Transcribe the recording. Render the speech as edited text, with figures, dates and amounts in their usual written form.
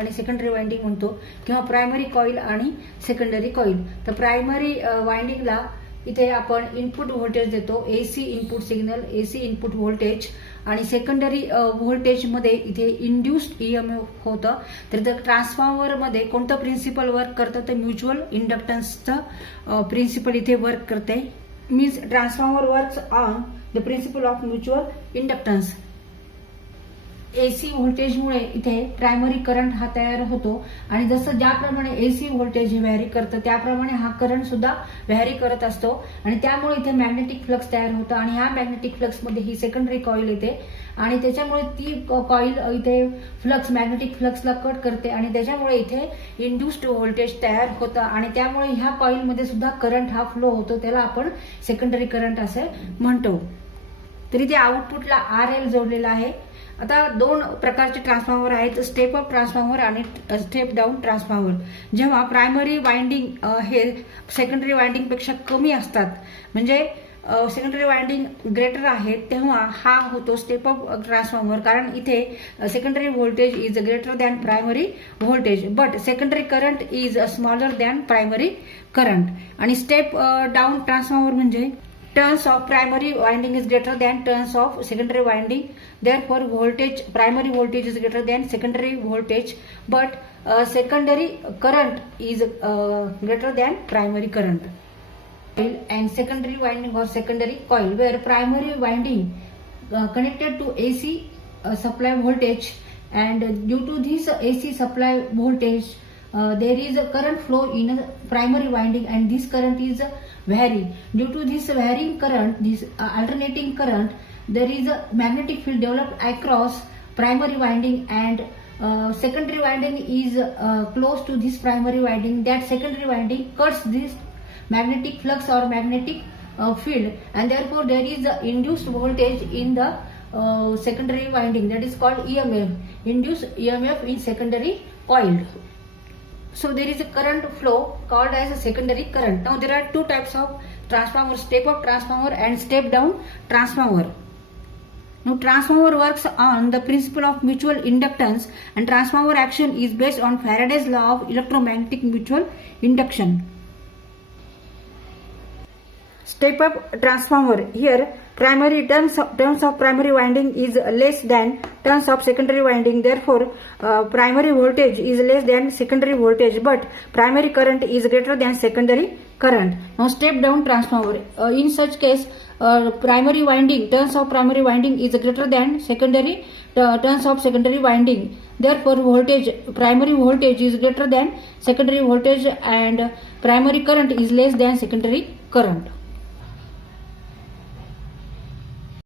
आणि secondary winding म्हणतो किंवा प्रायमरी कॉईल आणि सेकंडरी कॉईल. तर प्रायमरी वाइंडिंगला इथे आपण इनपुट व्होल्टेज देतो, AC input signal, AC input voltage, आणि सेकंडरी व्होल्टेजमध्ये इथे इंड्युस्ड ईएमएफ होतं. तर ट्रान्सफॉर्मरमध्ये कोणतं प्रिन्सिपल वर्क करतं तर म्युच्युअल इंडक्टन्सचं प्रिन्सिपल इथे वर्क करते. Means transformer works on the principle of mutual inductance. AC व्होल्टेजमुळे इथे प्रायमरी करंट हा तयार होतो आणि जसं ज्याप्रमाणे एसी व्होल्टेज व्हॅरी करतं त्याप्रमाणे हा करंट सुद्धा व्हॅरी करत असतो आणि त्यामुळे इथे मॅग्नेटिक फ्लक्स तयार होतं आणि ह्या मॅग्नेटिक फ्लक्समध्ये ही सेकंडरी कॉईल येते आणि त्याच्यामुळे ती कॉईल इथे फ्लक्स मॅग्नेटिक फ्लक्सला कट करते आणि त्याच्यामुळे इथे इंड्युस्ड व्होल्टेज तयार होतं आणि त्यामुळे ह्या कॉईलमध्ये सुद्धा करंट हा फ्लो होतो, त्याला आपण सेकंडरी करंट असे म्हणतो. तर इथे आउटपुटला RL जोडलेला आहे. आता दोन प्रकारचे ट्रान्सफॉर्मर आहेत, स्टेप अप ट्रान्सफॉर्मर आणि स्टेप डाऊन ट्रान्सफॉर्मर. जेव्हा प्रायमरी वाइंडिंग हे सेकंडरी वाइंडिंग पेक्षा कमी असतात, म्हणजे सेकंडरी वाइंडिंग ग्रेटर आहे, तेव्हा हा होतो स्टेप अप ट्रान्सफॉर्मर. कारण इथे secondary voltage is greater than primary voltage but secondary current is smaller than primary current. आणि स्टेप डाऊन ट्रान्सफॉर्मर म्हणजे turns of primary winding is greater than turns of secondary winding, therefore voltage primary voltage is greater than secondary voltage but secondary current is greater than primary current. And secondary winding or secondary coil, where primary winding connected to AC supply voltage, and due to this AC supply voltage there is a current flow in a primary winding and this current is vary. Due to this varying current, this alternating current, there is a magnetic field developed across primary winding and secondary winding is close to this primary winding. That secondary winding cuts this magnetic flux or magnetic field and therefore there is a induced voltage in the secondary winding, that is called EMF, induced EMF in secondary coil. So there is a current flow called as a secondary current. Now there are two types of transformer, step up transformer and step down transformer. Now transformer works on the principle of mutual inductance and transformer action is based on Faraday's law of electromagnetic mutual induction. Step up transformer, here primary turns of primary winding is less than turns of secondary winding, therefore primary voltage is less than secondary voltage but primary current is greater than secondary current. Now step down transformer, in such case primary winding turns of primary winding is greater than secondary turns of secondary winding, therefore voltage primary voltage is greater than secondary voltage and primary current is less than secondary current.